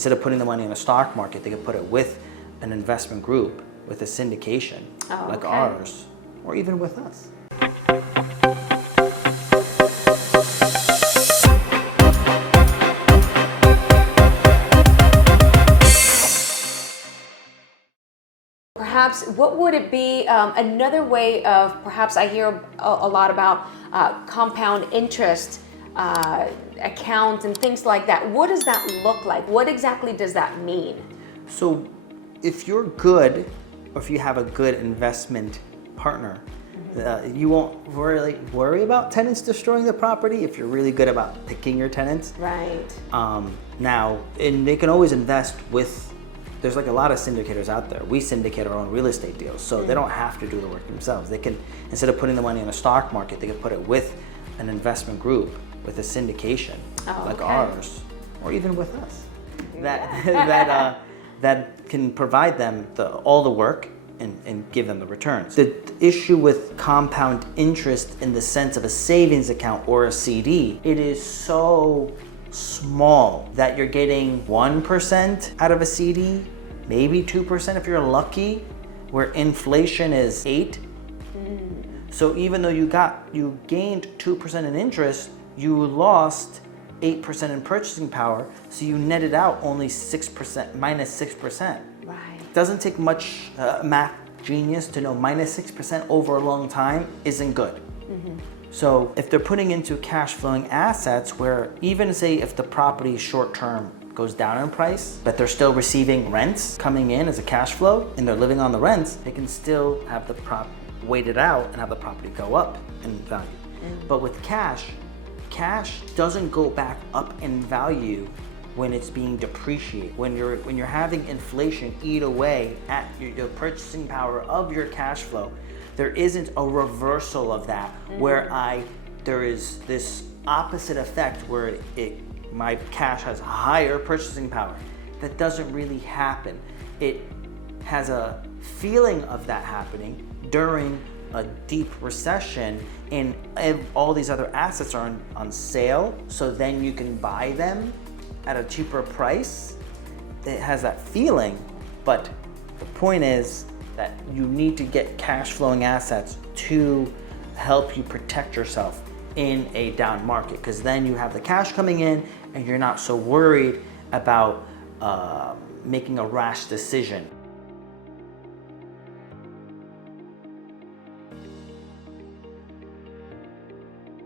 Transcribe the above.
Instead of putting the money in the stock market, they could put it with an investment group, with a syndication like ours, or even with us. Perhaps, what would it be, another way of, perhaps I hear a lot about compound interest accounts and things like that. What does that look like? What exactly does that mean? So if you're good, or if you have a good investment partner, you won't really worry about tenants destroying the property if you're really good about picking your tenants. Right. Now, and they can always invest with, there's like a lot of syndicators out there. We syndicate our own real estate deals, so they don't have to do the work themselves. They can, instead of putting the money in the stock market, they can put it with an investment group, with a syndication like ours, or even with us. That can provide them all the work and give them the returns. The issue with compound interest in the sense of a savings account or a CD, it is so small that you're getting 1% out of a CD, maybe 2% if you're lucky, where inflation is 8. So even though you gained 2% in interest, you lost 8% in purchasing power, so you netted out only 6%, minus 6%. Right. Doesn't take much math genius to know minus 6% over a long time isn't good. So if they're putting into cash flowing assets where even say if the property short term goes down in price, but they're still receiving rents coming in as a cash flow and they're living on the rents, they can still have the wait it out and have the property go up in value. But with cash doesn't go back up in value when it's being depreciated. When you're having inflation eat away at your purchasing power of your cash flow, there isn't a reversal of that where there is this opposite effect where my cash has higher purchasing power. That doesn't really happen. It has a feeling of that happening during a deep recession and all these other assets are on sale, so then you can buy them at a cheaper price. It has that feeling, but the point is that you need to get cash flowing assets to help you protect yourself in a down market, because then you have the cash coming in and you're not so worried about making a rash decision.